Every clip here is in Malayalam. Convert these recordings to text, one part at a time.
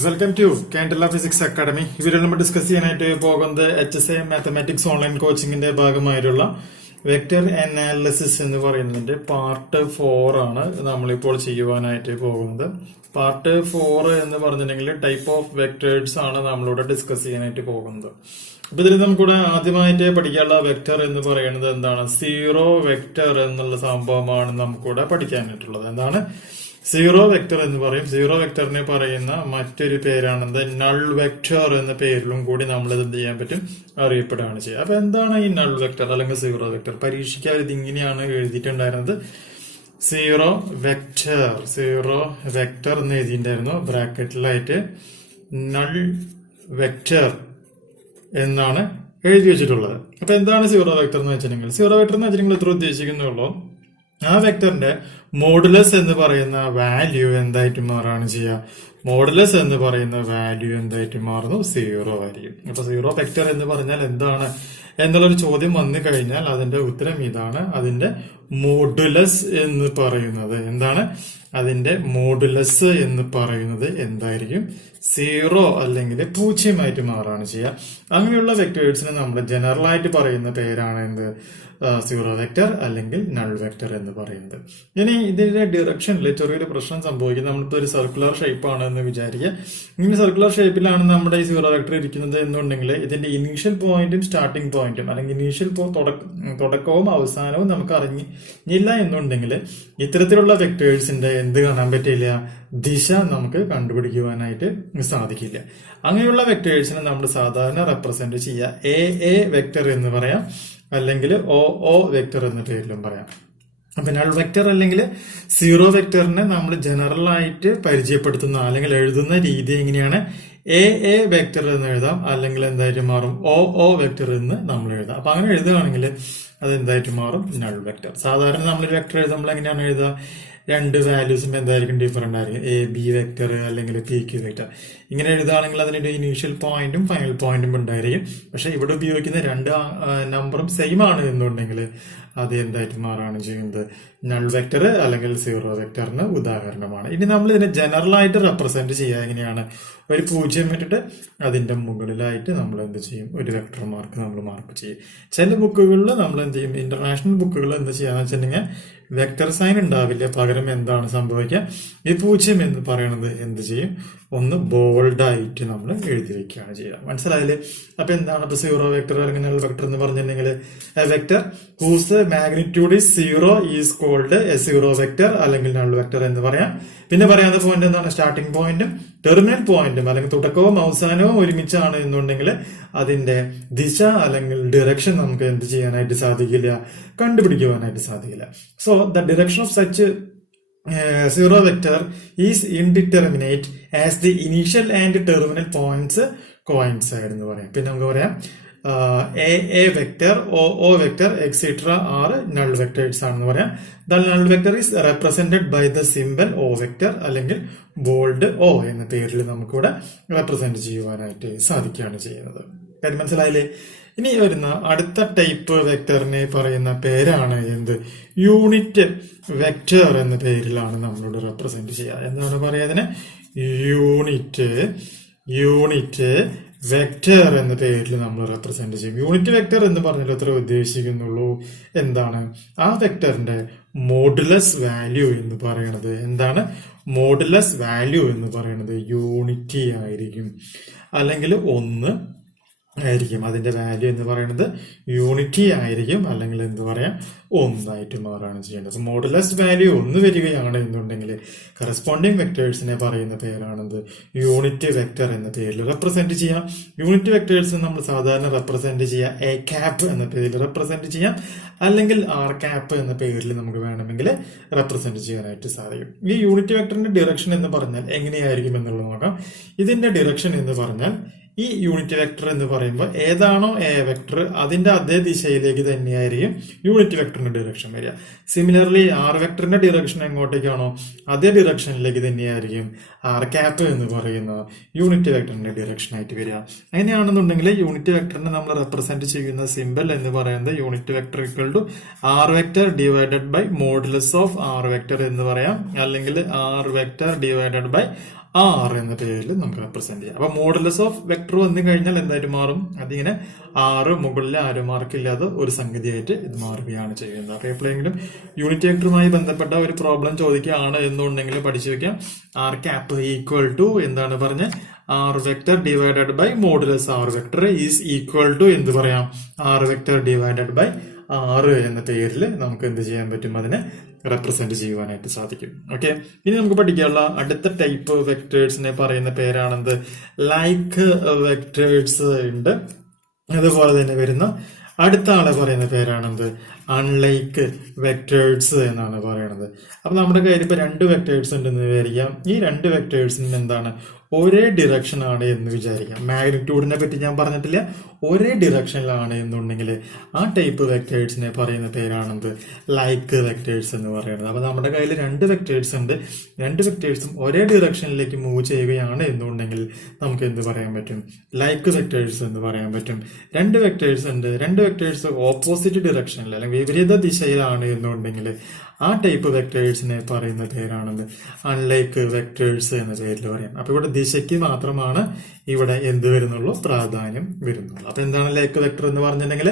Welcome to Candela Physics Academy. ഇവിടെ നമ്മൾ ഡിസ്കസ് ചെയ്യാനായിട്ട് പോകുന്നത് H.S.A Mathematics ഓൺലൈൻ കോച്ചിങ്ങിന്റെ ഭാഗമായിട്ടുള്ള വെക്ടർ അനാലിസിസ് എന്ന് പറയുന്നതിന്റെ പാർട്ട് 4 ആണ് നമ്മളിപ്പോൾ ചെയ്യുവാനായിട്ട് പോകുന്നത്. പാർട്ട് 4 എന്ന് പറഞ്ഞിട്ടുണ്ടെങ്കിൽ ടൈപ്പ് ഓഫ് വെക്ടേഴ്സ് ആണ് നമ്മളിവിടെ ഡിസ്കസ് ചെയ്യാനായിട്ട് പോകുന്നത്. അപ്പൊ ഇതിൽ നമുക്കിവിടെ ആദ്യമായിട്ട് പഠിക്കാനുള്ള വെക്ടർ എന്ന് പറയുന്നത് എന്താണ്? സീറോ വെക്ടർ എന്നുള്ള സംഭവമാണ് നമുക്കിവിടെ പഠിക്കാനായിട്ടുള്ളത്. എന്താണ് സീറോ വെക്ടർ എന്ന് പറയും. സീറോ വെക്ടറിനെ പറയുന്ന മറ്റൊരു പേരാണെന്ത്? നൾ വെക്ടർ എന്ന പേരിലും കൂടി നമ്മൾ ഇത് എന്ത് ചെയ്യാൻ പറ്റും? അറിയപ്പെടുകയാണ് ചെയ്യുക. അപ്പൊ എന്താണ് ഈ നൾ വെക്ടർ അല്ലെങ്കിൽ സീറോ വെക്ടർ? പരീക്ഷയ്ക്ക് ഇത് ഇങ്ങനെയാണ് എഴുതിയിട്ടുണ്ടായിരുന്നത്. സീറോ വെക്ടർ എന്ന് എഴുതിയിട്ടുണ്ടായിരുന്നു. ബ്രാക്കറ്റിലായിട്ട് നൾ വെക്ടർ എന്നാണ് എഴുതി വെച്ചിട്ടുള്ളത്. അപ്പൊ എന്താണ് സീറോ വെക്ടർ എന്ന് വെച്ചിട്ടുണ്ടെങ്കിൽ, സീറോ വെക്ടർ എന്ന് വെച്ചിട്ടുണ്ടെങ്കിൽ എത്ര ഉദ്ദേശിക്കുന്നുള്ളൂ? ആ വെക്ടറിന്റെ മോഡുലസ് എന്ന് പറയുന്ന വാല്യൂ എന്തായിട്ട് മാറാണ് ചെയ്യുക? മോഡുലസ് എന്ന് പറയുന്ന വാല്യൂ എന്തായിട്ട് മാറുന്നു? സീറോ ആയിരിക്കും. അപ്പൊ സീറോ വെക്ടർ എന്ന് പറഞ്ഞാൽ എന്താണ് എന്നുള്ളൊരു ചോദ്യം വന്നു കഴിഞ്ഞാൽ അതിന്റെ ഉത്തരം ഇതാണ്. അതിന്റെ മോഡുലസ് എന്ന് പറയുന്നത് എന്താണ്? അതിന്റെ മോഡുലസ് എന്ന് പറയുന്നത് എന്തായിരിക്കും? സീറോ അല്ലെങ്കിൽ 0 മാറാണ് ചെയ്യുക. അങ്ങനെയുള്ള വെക്ടേഴ്സിന് നമ്മൾ ജനറൽ ആയിട്ട് പറയുന്ന പേരാണ് എന്ത്? സീറോ വെക്ടർ അല്ലെങ്കിൽ നൾ വെക്ടർ എന്ന് പറയുന്നത്. ഇനി ഇതിന്റെ ഡിറക്ഷനിൽ ചെറിയൊരു പ്രശ്നം സംഭവിക്കും. നമ്മളിപ്പോ ഒരു സർക്കുലർ ഷേപ്പ് ആണ് എന്ന് വിചാരിക്കുക. ഇങ്ങനെ സർക്കുലർ ഷേപ്പിലാണ് നമ്മുടെ ഈ സീറോ വെക്ടർ ഇരിക്കുന്നത് എന്നുണ്ടെങ്കിൽ ഇതിന്റെ ഇനീഷ്യൽ പോയിന്റും സ്റ്റാർട്ടിംഗ് പോയിന്റും അല്ലെങ്കിൽ ഇനീഷ്യൽ തുടക്കവും അവസാനവും നമുക്ക് അറിഞ്ഞില്ല എന്നുണ്ടെങ്കിൽ ഇത്തരത്തിലുള്ള വെക്ടേഴ്സിന്റെ എന്ത് കാണാൻ പറ്റില്ല? ദിശ നമുക്ക് കണ്ടുപിടിക്കുവാനായിട്ട് സാധിക്കില്ല. അങ്ങനെയുള്ള വെക്ടേഴ്സിനെ നമ്മൾ സാധാരണ റെപ്രസെന്റ് ചെയ്യുക എ വെക്ടർ എന്ന് പറയാം, അല്ലെങ്കിൽ ഒ വെക്ടർ എന്ന പേരിലും പറയാം. അപ്പൊ നൾ വെക്ടർ അല്ലെങ്കിൽ സീറോ വെക്ടറിനെ നമ്മൾ ജനറൽ ആയിട്ട് പരിചയപ്പെടുത്തുന്ന അല്ലെങ്കിൽ എഴുതുന്ന രീതി എങ്ങനെയാണ്? എ വെക്ടർ എന്ന് എഴുതാം, അല്ലെങ്കിൽ എന്തായിട്ട് മാറും? ഒ വെക്ടർ എന്ന് നമ്മൾ എഴുതാം. അപ്പൊ അങ്ങനെ എഴുതുകയാണെങ്കിൽ അത് എന്തായിട്ട് മാറും? Null vector. സാധാരണ നമ്മൾ വെക്ടർ എഴുതുമ്പോൾ എങ്ങനെയാണ് എഴുതുക? രണ്ട് വാല്യൂസും എന്തായിരിക്കും? ഡിഫറെന്റ് ആയിരിക്കും. എ ബി വെക്ടർ അല്ലെങ്കിൽ പി ക്യു വെക്ടർ. ഇങ്ങനെ എഴുതുകയാണെങ്കിൽ അതിന്റെ ഇനീഷ്യൽ പോയിന്റും ഫൈനൽ പോയിന്റും ഉണ്ടായിരിക്കും. പക്ഷെ ഇവിടെ ഉപയോഗിക്കുന്ന രണ്ട് നമ്പറും സെയിം ആണ് എന്നുണ്ടെങ്കിൽ അത് എന്തായിട്ട് മാറാണ് ചെയ്യുന്നത്? നൾ വെക്ടർ അല്ലെങ്കിൽ സീറോ വെക്ടറിന് ഉദാഹരണമാണ്. ഇനി നമ്മൾ ഇതിനെ ജനറൽ ആയിട്ട് റെപ്രസെന്റ് ചെയ്യുക എങ്ങനെയാണ്? ഒരു 0 ഇട്ടിട്ട് അതിന്റെ മുകളിലായിട്ട് നമ്മൾ എന്ത് ചെയ്യും? ഒരു വെക്ടർ മാർക്ക് നമ്മൾ മാർക്ക് ചെയ്യും. ചില ബുക്കുകളിൽ നമ്മൾ എന്ത് ചെയ്യും? ഇന്റർനാഷണൽ ബുക്കുകളിൽ എന്ത് ചെയ്യാന്ന് വെച്ചിട്ടുണ്ടെങ്കിൽ വെക്ടർ സൈൻ ഉണ്ടാവില്ല, പകരം എന്താണ് സംഭവിക്കുക? ഈ 0 എന്ന് പറയുന്നത് എന്ത് ചെയ്യും? ഒന്ന് ബോൾഡായിട്ട് നമ്മൾ എഴുതി വെക്കുകയാണ് ചെയ്യുക. മനസ്സിലായില്ലേ? അപ്പൊ എന്താണ് ഇപ്പൊ സീറോ വെക്ടർ അല്ലെങ്കിൽ നൾ വെക്ടർ എന്ന് പറഞ്ഞിട്ടുണ്ടെങ്കിൽ vector whose magnitude is 0 is called a zero vector അല്ലെങ്കിൽ നൾ വെക്ടർ എന്ന് പറയാം. പിന്നെ പറയാവുന്ന പോയിന്റ് എന്താണ്? സ്റ്റാർട്ടിംഗ് പോയിന്റും ടെർമിനൽ പോയിന്റും അല്ലെങ്കിൽ തുടക്കവും അവസാനവും ഒരുമിച്ചാണ് എന്നുണ്ടെങ്കിൽ അതിന്റെ ദിശ അല്ലെങ്കിൽ ഡിറക്ഷൻ നമുക്ക് എന്ത് ചെയ്യാനായിട്ട് സാധിക്കില്ല? കണ്ടുപിടിക്കുവാനായിട്ട് സാധിക്കില്ല. So the direction of such zero vector is indeterminate as the initial and terminal points coincide എന്ന് പറയാം. പിന്നെ നമുക്ക് പറയാം a vector o vector etcetera are null vectors ആണെന്ന് പറയാം. The null vector is represented by the symbol o vector അല്ലെങ്കിൽ ബോൾഡ് ഒ എന്ന പേരിൽ നമുക്കിവിടെ റെപ്രസെന്റ് ചെയ്യുവാനായിട്ട് സാധിക്കുകയാണ് ചെയ്യുന്നത്. കാര്യം മനസ്സിലായില്ലേ? ഇനി വരുന്ന അടുത്ത ടൈപ്പ് വെക്ടറിനെ പറയുന്ന പേരാണ് എന്ത്? യൂണിറ്റ് വെക്ടർ എന്ന പേരിലാണ് നമ്മളോട് റെപ്രസെന്റ് ചെയ്യുക. എന്താണ് പറയുക? അതിന് യൂണിറ്റ് വെക്ടർ എന്ന പേരിൽ നമ്മൾ റെപ്രസെന്റ് ചെയ്യും. യൂണിറ്റ് വെക്ടർ എന്ന് പറഞ്ഞാൽ എത്ര ഉദ്ദേശിക്കുന്നുള്ളൂ? എന്താണ് ആ വെക്ടറിന്റെ മോഡുലസ് വാല്യൂ എന്ന് പറയുന്നത്? എന്താണ് മോഡുലസ് വാല്യൂ എന്ന് പറയുന്നത്? യൂണിറ്റി ആയിരിക്കും, അല്ലെങ്കിൽ 1 ആയിരിക്കും. അതിന്റെ വാല്യൂ എന്ന് പറയുന്നത് യൂണിറ്റി ആയിരിക്കും, അല്ലെങ്കിൽ എന്ത് പറയാം? 1 മാറാണ് ചെയ്യേണ്ടത്. മോഡുലസ് വാല്യൂ 1 വരികയാണ് എന്നുണ്ടെങ്കിൽ കറസ്പോണ്ടിങ് വെക്ടേഴ്സിനെ പറയുന്ന പേരാണെന്ത്? യൂണിറ്റ് വെക്ടർ എന്ന പേരിൽ റെപ്രസെന്റ് ചെയ്യാം. യൂണിറ്റ് വെക്ടേഴ്സ് നമ്മൾ സാധാരണ റെപ്രസെന്റ് ചെയ്യാം എ ക്യാപ്പ് എന്ന പേരിൽ റെപ്രസെന്റ് ചെയ്യാം, അല്ലെങ്കിൽ ആർ ക്യാപ്പ് എന്ന പേരിൽ നമുക്ക് വേണമെങ്കിൽ റെപ്രസെന്റ് ചെയ്യാനായിട്ട് സാധിക്കും. ഈ യൂണിറ്റ് വെക്ടറിന്റെ ഡിറക്ഷൻ എന്ന് പറഞ്ഞാൽ എങ്ങനെയായിരിക്കും എന്നുള്ളത് നോക്കാം. ഇതിന്റെ ഡിറക്ഷൻ എന്ന് പറഞ്ഞാൽ ഈ യൂണിറ്റ് വെക്ടർ എന്ന് പറയുമ്പോൾ ഏതാണോ എ വെക്ടർ അതിന്റെ അതേ ദിശയിലേക്ക് തന്നെയായിരിക്കും യൂണിറ്റ് വെക്ടറിന്റെ ഡിറക്ഷൻ വരിക. സിമിലർലി ആർ വെക്ടറിന്റെ ഡിറക്ഷൻ എങ്ങോട്ടേക്കാണോ അതേ ഡിറക്ഷനിലേക്ക് തന്നെയായിരിക്കും ആർ ക്യാപ്പ് എന്ന് പറയുന്ന യൂണിറ്റ് വെക്ടറിന്റെ ഡിറക്ഷൻ ആയിട്ട് വരിക. അങ്ങനെയാണെന്നുണ്ടെങ്കിൽ യൂണിറ്റ് വെക്ടറിനെ നമ്മൾ റെപ്രസെന്റ് ചെയ്യുന്ന സിമ്പൽ എന്ന് പറയുന്നത് unit vector equal to r vector divided by modulus of r vector എന്ന് പറയാം, അല്ലെങ്കിൽ r vector divided by r എന്ന പേരിൽ നമുക്ക് റെപ്രസെന്റ് ചെയ്യാം. അപ്പൊ മോഡുലസ് ഓഫ് വെക്ടർ വന്നു കഴിഞ്ഞാൽ എന്തായിട്ട് മാറും? അതിങ്ങനെ 6 മുകളിൽ ആരോ മാർക്കില്ലാതെ ഒരു സംഗതിയായിട്ട് ഇത് മാറുകയാണ് ചെയ്യുന്നത്. അപ്പൊ എപ്പോഴെങ്കിലും യൂണിറ്റ് വെക്ടറുമായി ബന്ധപ്പെട്ട ഒരു പ്രോബ്ലം ചോദിക്കുകയാണ് എന്നുണ്ടെങ്കിൽ പഠിച്ചു വെക്കാം. ആർ ക്യാപ് ഈക്വൽ ടു എന്താണ് പറഞ്ഞ r vector divided by modulus r vector is equal to എന്ത് പറയാം? ആർ വെക്ടർ ഡിവൈഡഡ് ബൈ 6 എന്ന പേരിൽ നമുക്ക് എന്ത് ചെയ്യാൻ പറ്റും? അതിനെ റെപ്രസെന്റ് ചെയ്യുവാനായിട്ട് സാധിക്കും. ഓക്കെ, ഇനി നമുക്ക് പഠിക്കാനുള്ള അടുത്ത ടൈപ്പ് വെക്ടേഴ്സിനെ പറയുന്ന പേരാണെന്ത്? ലൈക്ക് വെക്ടേഴ്സ് ഉണ്ട്. അതുപോലെ തന്നെ വരുന്ന അടുത്ത ആളെ പറയുന്ന പേരാണെന്ത്? അൺലൈക്ക് വെക്ടേഴ്സ് എന്നാണ് പറയുന്നത്. അപ്പൊ നമ്മുടെ കയ്യിൽ ഇപ്പൊ 2 വെക്ടേഴ്സ് ഉണ്ടെന്ന് വിചാരിക്കാം. ഈ 2 വെക്ടേഴ്സിന് എന്താണ്? ഒരേ ഡിറക്ഷൻ ആണ് എന്ന് വിചാരിക്കാം. മാഗ്നിറ്റ്യൂഡിനെ പറ്റി ഞാൻ പറഞ്ഞിട്ടില്ല. ഒരേ ഡിറക്ഷനിലാണ് എന്നുണ്ടെങ്കിൽ ആ ടൈപ്പ് വെക്ടേഴ്സിനെ പറയുന്ന പേരാണെന്ത്? ലൈക്ക് വെക്ടേഴ്സ് എന്ന് പറയുന്നത്. അപ്പൊ നമ്മുടെ കയ്യിൽ 2 വെക്ടേഴ്സ് ഉണ്ട്. 2 വെക്ടേഴ്സും ഒരേ ഡിറക്ഷനിലേക്ക് മൂവ് ചെയ്യുകയാണ് എന്നുണ്ടെങ്കിൽ നമുക്ക് എന്ത് പറയാൻ പറ്റും? ലൈക്ക് വെക്ടേഴ്സ് എന്ന് പറയാൻ പറ്റും. 2 വെക്ടേഴ്സ് ഉണ്ട്. 2 വെക്ടേഴ്സ് ഓപ്പോസിറ്റ് ഡിറക്ഷനിൽ അല്ലെങ്കിൽ വിപരീത ദിശയിലാണ് എന്നുണ്ടെങ്കിൽ ആ ടൈപ്പ് വെക്ടേഴ്സിനെ പറയുന്ന പേരാണെന്ത്? അൺലൈക്ക് വെക്ടേഴ്സ് എന്ന പേരിൽ പറയാം. അപ്പൊ ഇവിടെ ദിശയ്ക്ക് മാത്രമാണ് ഇവിടെ എന്ത് വരുന്നുള്ളൂ? പ്രാധാന്യം വരുന്നുള്ളൂ. അപ്പൊ എന്താണ് ലൈക്ക് വെക്ടർ എന്ന് പറഞ്ഞിട്ടുണ്ടെങ്കിൽ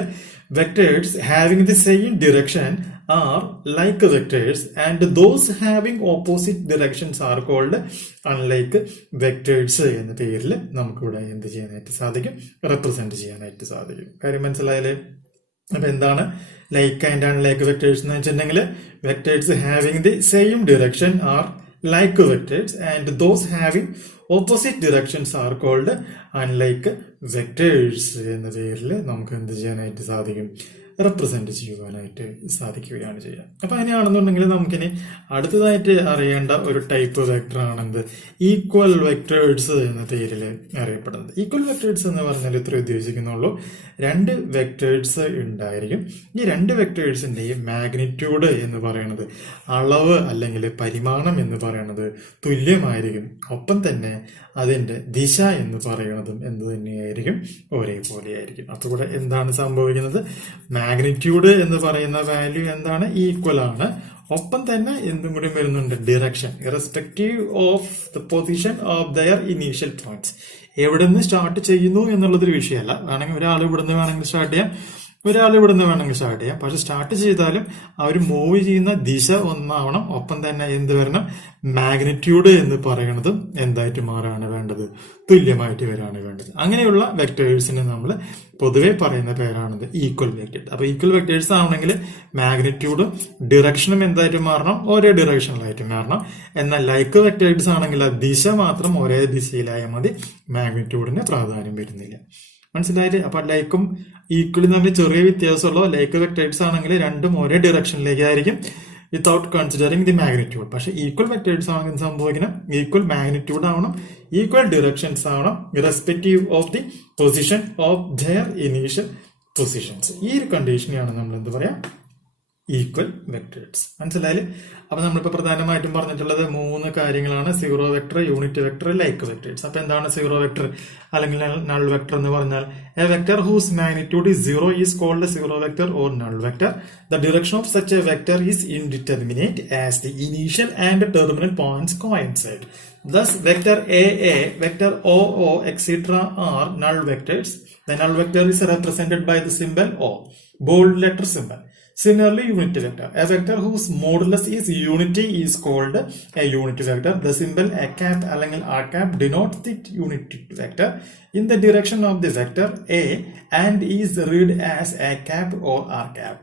vectors having the same direction are like vectors and those having opposite directions are called unlike vectors എന്ന പേരിൽ നമുക്കിവിടെ എന്ത് ചെയ്യാനായിട്ട് സാധിക്കും? റെപ്രസെന്റ് ചെയ്യാനായിട്ട് സാധിക്കും. കാര്യം മനസ്സിലായാലേ? അപ്പൊ എന്താണ് ലൈക്ക് ആൻഡ് അൺലൈക്ക് വെക്ടേഴ്സ് എന്ന് വെച്ചിട്ടുണ്ടെങ്കിൽ vectors having the same direction are like vectors and those having opposite directions are called unlike vectors എന്ന പേരിൽ നമുക്ക് എന്ത് ചെയ്യാനായിട്ട് സാധിക്കും? റെപ്രസെന്റ് ചെയ്യുവാനായിട്ട് സാധിക്കുകയാണ് ചെയ്യുക. അപ്പൊ അങ്ങനെയാണെന്നുണ്ടെങ്കിൽ നമുക്കിനി അടുത്തതായിട്ട് അറിയേണ്ട ഒരു ടൈപ്പ് വെക്ടർ ആണെന്ത്? ഈക്വൽ വെക്ടേഴ്സ് എന്ന പേരിൽ അറിയപ്പെടുന്നത്. ഈക്വൽ വെക്ടേഴ്സ് എന്ന് പറഞ്ഞാൽ ഇത്ര ഉദ്ദേശിക്കുന്നുള്ളൂ, 2 വെക്ടേഴ്സ് ഉണ്ടായിരിക്കും. ഈ 2 വെക്ടേഴ്സിന്റെയും മാഗ്നിറ്റ്യൂഡ് എന്ന് പറയുന്നത്, അളവ് അല്ലെങ്കിൽ പരിമാണം എന്ന് പറയുന്നത് തുല്യമായിരിക്കും. ഒപ്പം തന്നെ അതിന്റെ ദിശ എന്ന് പറയുന്നതും എന്ത് തന്നെയായിരിക്കും? ഒരേപോലെ ആയിരിക്കും. അപ്പൊ ഇവിടെ എന്താണ് സംഭവിക്കുന്നത്? മാഗ്നിറ്റ്യൂഡ് എന്ന് പറയുന്ന വാല്യൂ എന്താണ്? ഈക്വൽ ആണ്. ഒപ്പം തന്നെ എന്തും കൂടി വരുന്നുണ്ട്? Direction, irrespective of the position of their initial points. എവിടെ നിന്ന് സ്റ്റാർട്ട് ചെയ്യുന്നു എന്നുള്ളതൊരു വിഷയമല്ല. വേണമെങ്കിൽ ഒരാൾ ഇവിടുന്ന് വേണമെങ്കിൽ സ്റ്റാർട്ട് ചെയ്യാം, ഒരാൾ ഇവിടുന്ന് വേണമെങ്കിൽ സ്റ്റാർട്ട് ചെയ്യാം. പക്ഷെ സ്റ്റാർട്ട് ചെയ്താലും അവർ മൂവ് ചെയ്യുന്ന ദിശ ഒന്നാവണം. ഒപ്പം തന്നെ എന്ത് വരണം? മാഗ്നിറ്റ്യൂഡ് എന്ന് പറയുന്നതും എന്തായിട്ട് മാറാണ് വേണ്ടത്? തുല്യമായിട്ട് വരാണ് വേണ്ടത്. അങ്ങനെയുള്ള വെക്ടേഴ്സിന് നമ്മൾ പൊതുവെ പറയുന്ന പേരാണത് ഈക്വൽ വെക്ടർ. അപ്പൊ ഈക്വൽ വെക്ടേഴ്സ് ആവണമെങ്കിൽ മാഗ്നിറ്റ്യൂഡും ഡിറക്ഷനും എന്തായിട്ട് മാറണം? ഒരേ ഡിറക്ഷനിലായിട്ട് മാറണം. എന്നാൽ ലൈക്ക് വെക്ടേഴ്സ് ആണെങ്കിൽ ആ ദിശ മാത്രം ഒരേ ദിശയിലായാൽ മതി, മാഗ്നിറ്റ്യൂഡിന് പ്രാധാന്യം വരുന്നില്ല. മനസ്സിലായില്ലേ? അപ്പൊ ലൈക്കും ഈക്വലും തമ്മിൽ ചെറിയ വ്യത്യാസമുള്ള ലൈക്ക് വെക്ടേഴ്സ് ആണെങ്കിൽ രണ്ടും ഒരേ ഡിറക്ഷനിലേക്കായിരിക്കും വിത്തൗട്ട് കൺസിഡറിങ് ദി മാഗ്നിറ്റ്യൂഡ്. പക്ഷെ ഈക്വൽ വെക്ടേഴ്സ് ആണെങ്കിൽ സംഭവിക്കണം ഈക്വൽ മാഗ്നിറ്റ്യൂഡ് ആവണം, ഈക്വൽ ഡിറക്ഷൻസ് ആവണം, irrespective of the position of their initial positions. ഈ ഒരു കണ്ടീഷനെയാണ് നമ്മൾ എന്ത് പറയാം? Equal vectors. മനസ്സിലായാലും? അപ്പൊ നമ്മളിപ്പോ പ്രധാനമായിട്ടും പറഞ്ഞിട്ടുള്ളത് 3 കാര്യങ്ങളാണ്: zero vector, unit vector, like vectors. അപ്പൊ എന്താണ് സീറോ വെക്ടർ അല്ലെങ്കിൽ നൾ വെക്ടർ എന്ന് പറഞ്ഞാൽ? A vector whose magnitude is 0 is called zero vector or null vector. The direction of such A vector is indeterminate as the initial and terminal points coincide. Thus, vector AA, vector OO, etc. are null vectors. The null vector is represented by the symbol O, bold letter symbol. Similarly, unit vector. A vector whose modulus is unity is called a unit vector. The symbol A cap അല്ലെങ്കിൽ R cap denotes the unit vector in the direction of the vector A and is read as A cap or R cap.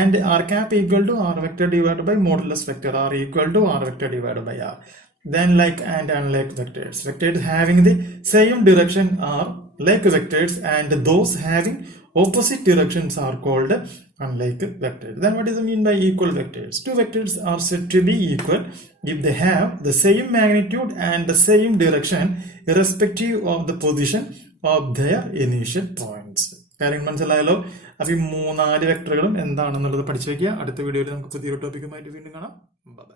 And R cap equal to R vector divided by modulus vector R equal to R vector divided by R. Then like and unlike vectors. Vectors having the same direction are like vectors and those having opposite directions are called unlike vectors. Then what does it mean by equal vectors? Two vectors are said to be equal if they have the same magnitude and the same direction irrespective of the position of their initial points. കാര്യം മനസ്സിലായല്ലോ? അപ്പൊ ഈ 3-4 വെക്ടറുകളും എന്താണെന്നുള്ളത് പഠിച്ചു വെക്കുക. അടുത്ത വീഡിയോയിൽ നമുക്ക് പുതിയൊരു ടോപ്പിക്കുമായിട്ട് വീണ്ടും കാണാം. ബൈ.